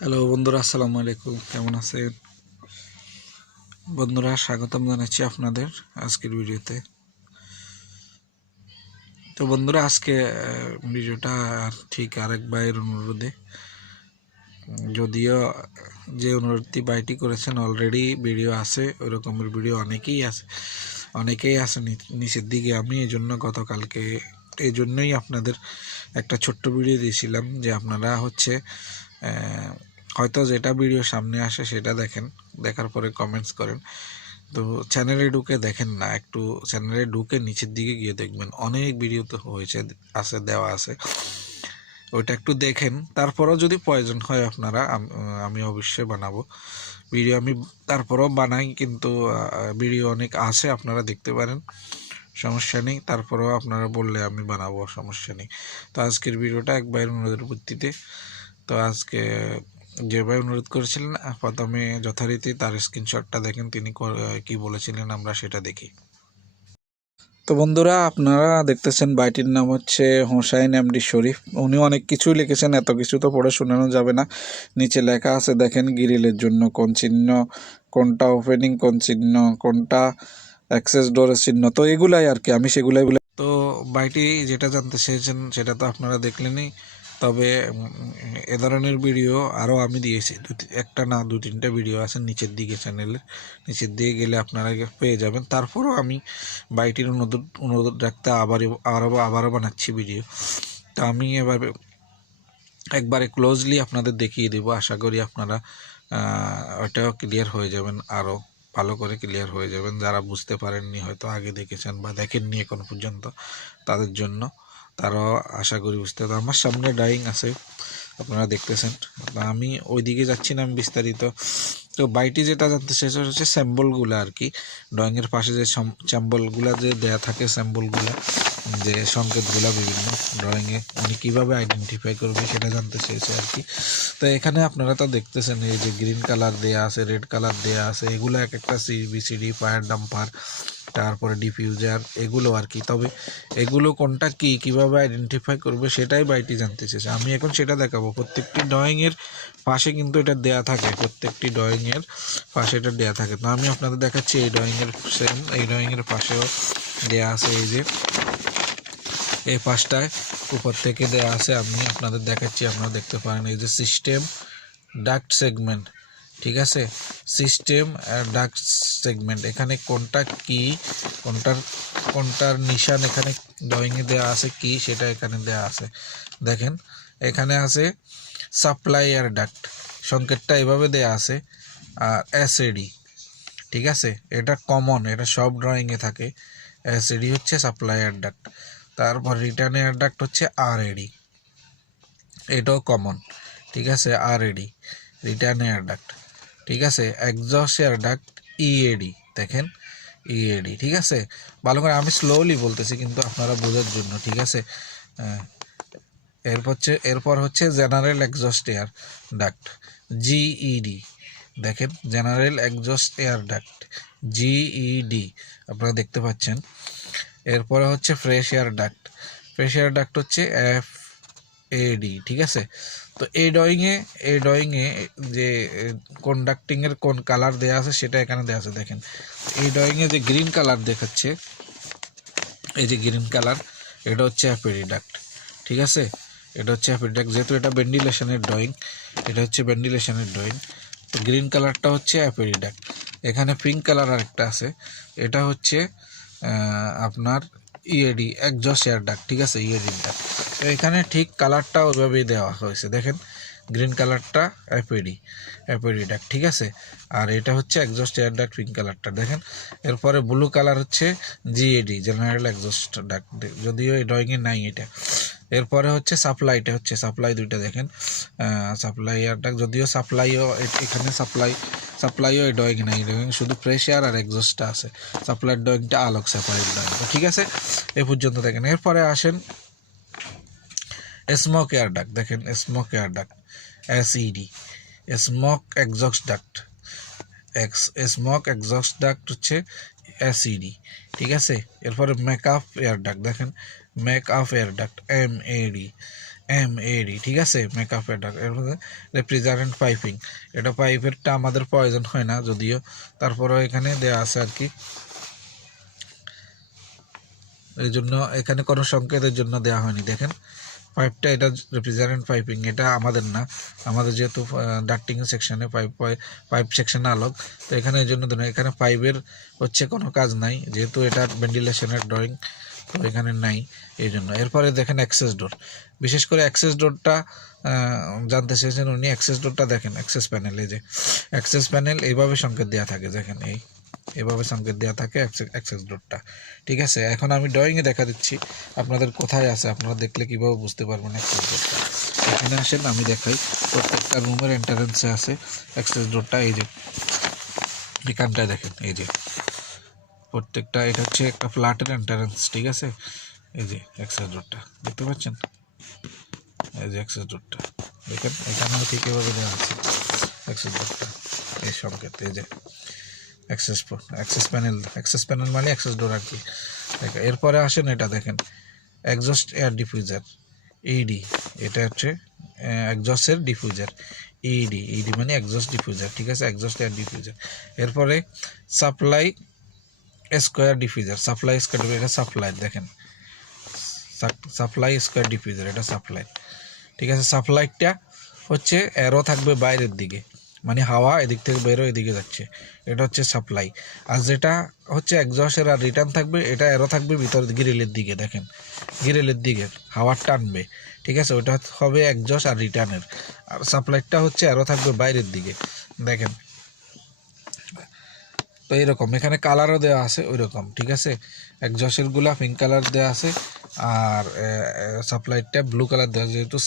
Hello বন্ধুরা, আসসালামু আলাইকুম। কেমন আছেন? বন্ধুরা, স্বাগতম জানাচ্ছি আপনাদের আজকের ভিডিওতে। তো বন্ধুরা, আজকে ভিডিওটা ঠিক আরেক ভাইয়ের অনুরোধে। যদিও যে অনুরোধটি বাইটি করেছেন অলরেডি ভিডিও আছে ওই রকমের ভিডিও অনেকেই আছে অনেকেই আছে নিচের দিকে। আমি এই জন্য গতকালকে এই জন্যই আপনাদের একটা ছোট্ট ভিডিও দিয়েছিলাম যে আপনারা হচ্ছে হয়তো যেটা ভিডিও সামনে আসে সেটা দেখেন, দেখার পরে কমেন্টস করেন। তো চ্যানেলে ঢুকে দেখেন না, একটু চ্যানেলে ঢুকে নিচের দিকে গিয়ে দেখবেন। অনেক ভিডিও তো হয়েছে, আছে, দেওয়া আছে। ওইটা একটু দেখেন, তারপরও যদি প্রয়োজন হয় আপনারা, আমি অবশ্যই বানাবো। ভিডিও আমি তারপরও বানাই, কিন্তু ভিডিও অনেক আছে, আপনারা দেখতে পারেন। সমস্যা নেই, তারপরেও আপনারা বললে আমি বানাবো, সমস্যা নেই। তো আজকের ভিডিওটা একবার অনুরোধের ভিত্তিতে তো আজকে যে ভাই অনুরোধ করেছিলেন, প্রথমে যথারীতি তার স্ক্রিনশটটা দেখেন, তিনি ক- বলেছিলেন আমরা সেটা দেখি। তো বন্ধুরা, আপনারা দেখতেছেন বাইটির নাম হচ্ছে হোসাইন এমডি শরীফ। উনি অনেক কিছুই লিখেছেন, এত কিছু তো পড়ে শোনানো যাবে না। নিচে লেখা আছে, দেখেন গ্রিলের জন্য কোন চিহ্ন, কোনটা ওপেনিং কোন চিহ্ন, কোনটা অ্যাক্সেস ডোরের চিহ্ন, তো এগুলাই আর কি, আমি সেগুলাই বলে তো বাইটি যেটা জানতে চেয়েছেন, সেটা তো আপনারা দেখলেনই। তবে এ ধরনের ভিডিও আরও আমি দিয়েছি। দু একটা না, দু তিনটা ভিডিও আছে নিচের দিকে চ্যানেলের নিচের দিকে গেলে আপনারা পেয়ে যাবেন। তারপরও আমি বাইটির অনুরোধ অনুরোধ রাখতে আবার আবারও আবারও বানাচ্ছি ভিডিও তো আমি এভাবে একবারে ক্লোজলি আপনাদের দেখিয়ে দেবো। আশা করি আপনারা ওটাও ক্লিয়ার হয়ে যাবেন। আরও ভালো করে ক্লিয়ার হয়ে যাবেন। যারা বুঝতে পারেননি হয়তো আগে দেখেছেন বা দেখেননি এখন পর্যন্ত তাদের জন্য। তারাও আশা করি বুঝতে পারবে। আমার সামনে ডাইং আছে, আপনারা দেখতেছেন। আমি ওইদিকে যাচ্ছি না, আমি বিস্তারিত। তো বাইটি যেটা জানতে চাইছে, হচ্ছে স্যাম্বলগুলো আর কি। ড্রয়িংয়ের পাশে যে স্যাম্বলগুলো যে দেয়া থাকে স্যাম্বলগুলো যে সংকেতগুলো বিভিন্ন ড্রয়িংয়ে উনি কীভাবে আইডেন্টিফাই করবে সেটা জানতে চেয়েছে আর কি। তো এখানে আপনারা তো দেখতেছেন, এই যে গ্রিন কালার দেয়া আছে রেড কালার দেয়া আছে, এগুলো এক একটা C B C D fire damper তারপরে ডিফিউজার এগুলো আর কি তবে এগুলো কোনটা কি, কীভাবে আইডেন্টিফাই করবে সেটাই বাইটি জানতে চেয়েছে। আমি এখন সেটা দেখাবো। প্রত্যেকটি ড্রয়িংয়ের পাশে কিন্তু এটা দেয়া থাকে। প্রত্যেকটি ড্রয়িংয়ের পাশে এটা দেয়া থাকে। তো আমি আপনাদের দেখাচ্ছি এই ড্রয়িংয়ের সেম এই ড্রয়িংয়ের পাশেও দেয়া আছে এই যে, এই পাশটায় উপর থেকে দেয়া আছে। আমি আপনাদের দেখাচ্ছি, আপনারা দেখতে পারেন। এই যে সিস্টেম ডাক্ট সেগমেন্ট ঠিক আছে? সিস্টেম ডাক্ট সেগমেন্ট এখানে কোনটা কি, কোনটার কোনটার নিশান এখানে ড্রয়িংয়ে দেওয়া আছে, কি সেটা এখানে দেওয়া আছে। দেখেন, এখানে আছে সাপ্লাই এয়ার ডাক্ট সংকেতটা এভাবে দেওয়া আছে, আর এসএডি ঠিক আছে? এটা কমন এটা সব ড্রয়িংয়ে থাকে। এসএডি হচ্ছে সাপ্লাই এয়ার ডাক্ট তারপর রিটার্ন এয়ার ডাক্ট হচ্ছে আর এডি এটাও কমন ঠিক আছে? আর এডি রিটার্ন এয়ার ডাক্ট ঠিক আছে? এক্সস্ট এয়ার ডাক্ট ইএডি দেখেন? ইএডি ঠিক আছে? ভালো করে আমি স্লোলি বলতেছি কিন্তু আপনারা বোঝার জন্য, ঠিক আছে। এরপর হচ্ছে এরপর হচ্ছে general exhaust air duct GED দেখেন? General exhaust air duct GED আপনারা দেখতে পাচ্ছেন? এরপরে হচ্ছে fresh air duct fresh air duct হচ্ছে এফ এডি ঠিক আছে? তো এই ড্রয়িংয়ে এই ড্রয়িংয়ে যে কন্ডাক্টিংয়ের কোন কালার দেওয়া আছে সেটা এখানে দেওয়া আছে, দেখেন। এই ড্রয়িংয়ে যে গ্রিন কালার দেখাচ্ছে, এই যে গ্রিন কালার এটা হচ্ছে অ্যাপেডি ডাক্ট ঠিক আছে? এটা হচ্ছে অ্যাপেডি ডাক্ট যেহেতু এটা ভেন্টিলেশনের ড্রয়িং এটা হচ্ছে ভেন্টিলেশনের ড্রয়িং তো গ্রিন কালারটা হচ্ছে অ্যাপেডিডাক্ট এখানে পিঙ্ক কালার আরেকটা আছে, এটা হচ্ছে আপনার ইএডি এয়ার ডাক, ঠিক আছে? ইএডি ডাক। তো এখানে ঠিক কালারটা ওইভাবেই দেওয়া হয়েছে। দেখেন, গ্রিন কালারটা অ্যাপেডি অ্যাপেডি ডাক, ঠিক আছে? আর এটা হচ্ছে একজস্ট এয়ার ডাক, পিঙ্ক কালারটা। দেখেন, এরপরে ব্লু কালার হচ্ছে G A D, general exhaust duct. যদিও এই ড্রয়িংয়ে নাই এটা। এরপরে হচ্ছে সাপ্লাইটা হচ্ছে সাপ্লাই দুইটা। দেখেন সাপ্লাই এয়ারটা যদিও সাপ্লাইও এখানে সাপ্লাই সাপ্লাইও এই ড্রয়িং নাই শুধু ফ্রেশ এয়ার আর এক্সস্টটা আছে। সাপ্লাইয়ের ড্রয়িংটা আলোক সেপারেট ড্রয়িং ঠিক আছে? এ পর্যন্ত দেখেন। এরপরে আসেন স্মোক এয়ার ডাক দেখেন smoke air duct SED smoke exhaust duct ex smoke exhaust duct হচ্ছে এসইডি ঠিক আছে? এরপরে মেকআপ এয়ার ডাক্ট দেখেন make up air duct M AD M AD ঠিক আছে? মেকআপ এটা মধ্যে রেফ্রিজারেন্ট পাইপিং এটা পাইপেরটা আমাদের প্রয়োজন হয় না, যদিও। তারপরেও এখানে দেওয়া আছে আর কি। এই জন্য এখানে কোনো সংকেতের জন্য দেওয়া হয়নি, দেখেন। পাইপটা এটা রেফ্রিজারেন্ট পাইপিং এটা আমাদের না। আমাদের যেহেতু ডাক্টিং সেকশানে পাইপ পাইপ সেকশনে আলোক, তো এখানে এই জন্য এখানে পাইপের হচ্ছে কোনো কাজ নাই। যেহেতু এটা ভেন্টিলেশনের ড্রয়িং তো এখানে নাই এই জন্য এরপরে দেখেন অ্যাক্সেস ডোর বিশেষ করে অ্যাক্সেস ডোরটা জানতে চেয়েছেন উনি অ্যাক্সেস ডোরটা দেখেন অ্যাক্সেস প্যানেল এই যে অ্যাক্সেস প্যানেল এইভাবে সংকেত দেওয়া থাকে, দেখেন এই এভাবে সংকেত দেওয়া থাকে অ্যাক্সেস ডোরটা ঠিক আছে, এখন আমি ড্রয়িংয়ে দেখা দিচ্ছি, আপনাদের কোথায় আছে, আপনারা দেখলে কীভাবে বুঝতে পারবেন অ্যাক্সেস ডোরটা এখানে আসেন, আমি দেখাই, প্রত্যেকটা রুমের এন্টারেন্সে আছে অ্যাক্সেস ডোরটা এই যে, এখানটায় দেখেন, এই যে। প্রত্যেকটা, এটা হচ্ছে একটা ফ্ল্যাটের এন্টারেন্স ঠিক আছে? এই যে অ্যাক্সেস ডোরটা দেখতে পাচ্ছেন? এই যে অ্যাক্সেস ডোরটা দেখেন এখানেও ঠিক এভাবে দেওয়া আছে অ্যাক্সেস ডোরটা এই সংকেত, এই যে access access panel access panel মানে অ্যাক্সেস ডোর আর কি। দেখেন এরপরে আসেন এটা, দেখেন এক্সস্ট এয়ার ডিফিউজার ইডি এটা হচ্ছে এক্সস্টের ডিফিউজার ইডি ইডি মানে এক্সস্ট ডিফিউজার ঠিক আছে? এক্সস্ট এয়ার ডিফিউজার এরপরে supply square diffuser supply square এটা সাপ্লাই দেখেন। সাপ্লাই স্কোয়ার ডিফিউজার এটা সাপ্লাই ঠিক আছে সাপ্লাইটা হচ্ছে অ্যারো থাকবে বাইরের দিকে মানে হাওয়া এদিক থেকে বেরো এদিকে যাচ্ছে। এটা হচ্ছে সাপ্লাই আর যেটা হচ্ছে একজসের আর রিটার্ন থাকবে, এটা এরো থাকবে ভিতর গ্রিলের দিকে, দেখেন। গ্রিলের দিকে, হাওয়া টানবে। ঠিক আছে, ওটা হবে একজস আর রিটার্নের আর সাপ্লাইটা হচ্ছে এরো থাকবে বাইরের দিকে, দেখেন। তো এরকম। এখানে কালারও দেওয়া আছে ওই রকম ঠিক আছে? একজসেরগুলা পিঙ্ক কালার দেওয়া আছে। আর সাপ্লাইটটা ব্লু কালার দেওয়া আছে। যেহেতু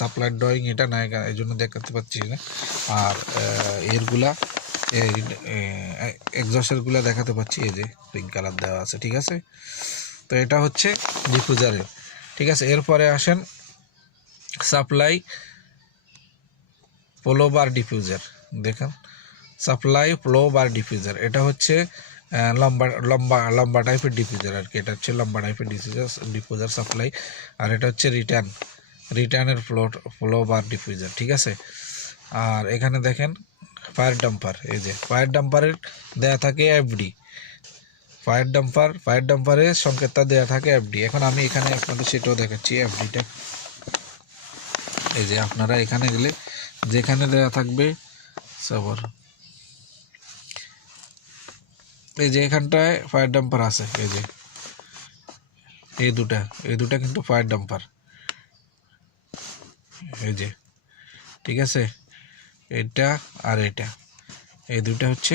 সাপ্লাইট ড্রয়িং এটা না এই জন্য দেখাতে পাচ্ছি না। আর এরগুলা এক্সস্টেরগুলা দেখাতে পাচ্ছি এই যে পিঙ্ক কালার দেওয়া আছে, ঠিক আছে? তো এটা হচ্ছে ডিফুজারের ঠিক আছে? এরপরে আসেন সাপ্লাই পোলো বার ডিফিউজার দেখেন। Supply flow bar diffuser. এটা হচ্ছে লম্বা লম্বা লম্বা টাইপের ডিফিউজার আর কি। এটা হচ্ছে লম্বা টাইপের ডিফিউজার ডিফিউজার সাপ্লাই। আর এটা হচ্ছে রিটার্ন। রিটার্নের ফ্লো ফ্লো বার ডিফিউজার, ঠিক আছে? আর এখানে দেখেন, ফায়ার ডাম্পার, এই যে, ফায়ার ডাম্পারের দেয়া থাকে এফডি। ফায়ার ডাম্পার, ফায়ার ডাম্পারের সংকেতটা দেয়া থাকে এফডি। এখন আমি এখানে আপনাদের সেটাও দেখাচ্ছি, এফডিটা। এই যে, আপনারা এখানে গেলে যেখানে দেয়া থাকবে সবার এই যে এখানটায় ফায়ার ডাম্পার আছে, এই যে। এই দুটা এই দুটা কিন্তু ফায়ার ডাম্পার এই যে, ঠিক আছে? এটা আর এটা। এই দুটা হচ্ছে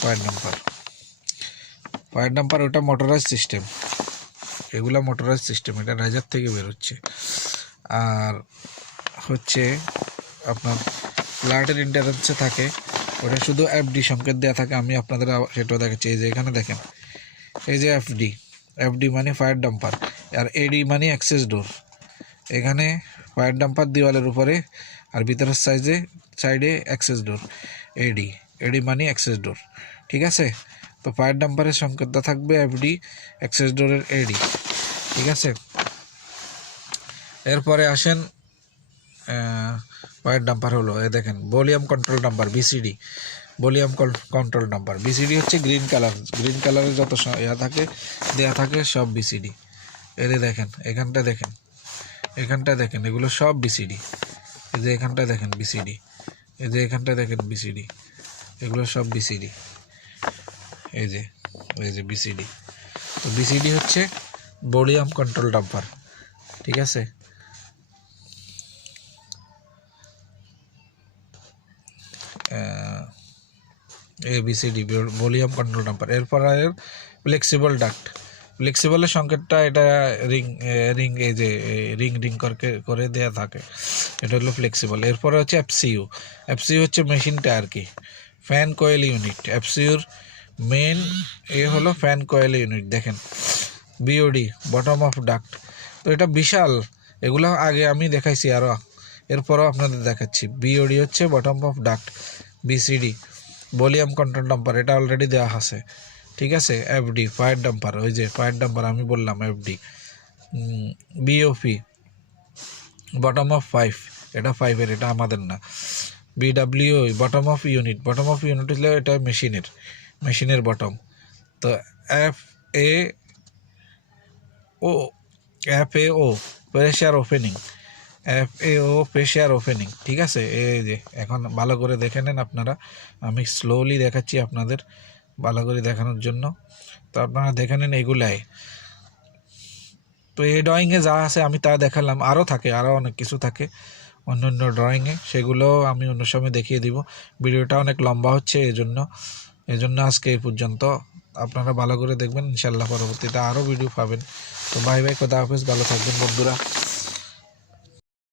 ফায়ার ডাম্পার ফায়ার ডাম্পার ওটা মোটরাইজ সিস্টেম এগুলা মোটরাইজ সিস্টেম এটা রাইজার থেকে বেরোচ্ছে। আর হচ্ছে আপনার ফ্ল্যাটের ইন্টারেন্সে থাকে। ওটা শুধু এফডি সংকেত দেওয়া থাকে, আমি আপনাদের সেটাও দেখাচ্ছি। এই যে এখানে দেখেন, এই যে এফডি এফডি মানে ফায়ার ডাম্পার আর এডি মানে অ্যাক্সেস ডোর এখানে ফায়ার ডাম্পার দেওয়ালের উপরে, আর ভিতরের সাইজে, সাইডে অ্যাক্সেস ডোর এডি এডি মানে অ্যাক্সেস ডোর ঠিক আছে? তো ফায়ার ডাম্পারের সংকেতটা থাকবে এফডি অ্যাক্সেস ডোরের এডি ঠিক আছে? এরপরে আসেন ফায়ার ডাম্পার হলো এ দেখেন volume control number BCD volume control number BCD হচ্ছে গ্রিন কালার গ্রিন কালারের যত ইয়া থাকে, দেয়া থাকে, সব বিসিডি এদের দেখেন, এখানটা দেখেন এখানটা দেখেন, এগুলো সব বিসিডি এই যে এখানটা দেখেন বিসিডি এই যে এখানটা দেখেন বিসিডি এগুলো সব বিসিডি এই যে এই যে বিসিডি তো বিসিডি হচ্ছে ভলিউম কন্ট্রোল ডাম্পার ঠিক আছে? এবিসিডি ভলিউম কন্ট্রোল নাম্বার এরপর ফ্লেক্সিবল ডাক্ট ফ্লেক্সিবলের সংকেতটা এটা রিং রিং এই যে রিং রিং করে করে দেয়া থাকে। এটা হলো ফ্লেক্সিবল এরপরে হচ্ছে এফসিইউ এফসিইউ হচ্ছে মেশিনটা আর কি। ফ্যান কয়েল ইউনিট এফসিইউর মেন এ হলো ফ্যান কয়েল ইউনিট দেখেন। B O D bottom of duct তো এটা বিশাল। এগুলো আগে আমি দেখাইছি আরও এরপরও আপনাদের দেখাচ্ছি। বিওডি হচ্ছে bottom of duct BCD volume control damper এটা অলরেডি দেওয়া আছে। ঠিক আছে? এফডি ফায়ার ডাম্পার ওই যে ফায়ার ডাম্পার আমি বললাম FD BOP bottom of five এটা ফাইভের এটা আমাদের না। BW bottom of unit bottom of unit হলে এটা মেশিনের মেশিনের বটম তো F A O F A O pressure opening F A O pressure opening ঠিক আছে? এই যে, এখন ভালো করে দেখে নেন আপনারা। আমি স্লোলি দেখাচ্ছি আপনাদের, ভালো করে দেখানোর জন্য। তো আপনারা দেখে নেন এগুলাই। তো এই ড্রয়িংয়ে যা আছে আমি তা দেখালাম। আরও থাকে আরও অনেক কিছু থাকে। অন্য অন্য ড্রয়িংয়ে সেগুলো আমি অন্য সময় দেখিয়ে দিব। ভিডিওটা অনেক লম্বা হচ্ছে এই জন্য এই জন্য আজকে এই পর্যন্ত। আপনারা ভালো করে দেখবেন ইনশাল্লাহ পরবর্তীতে আরও ভিডিও পাবেন। তো বাই বাই খোদা হাফেজ, ভালো থাকবেন বন্ধুরা।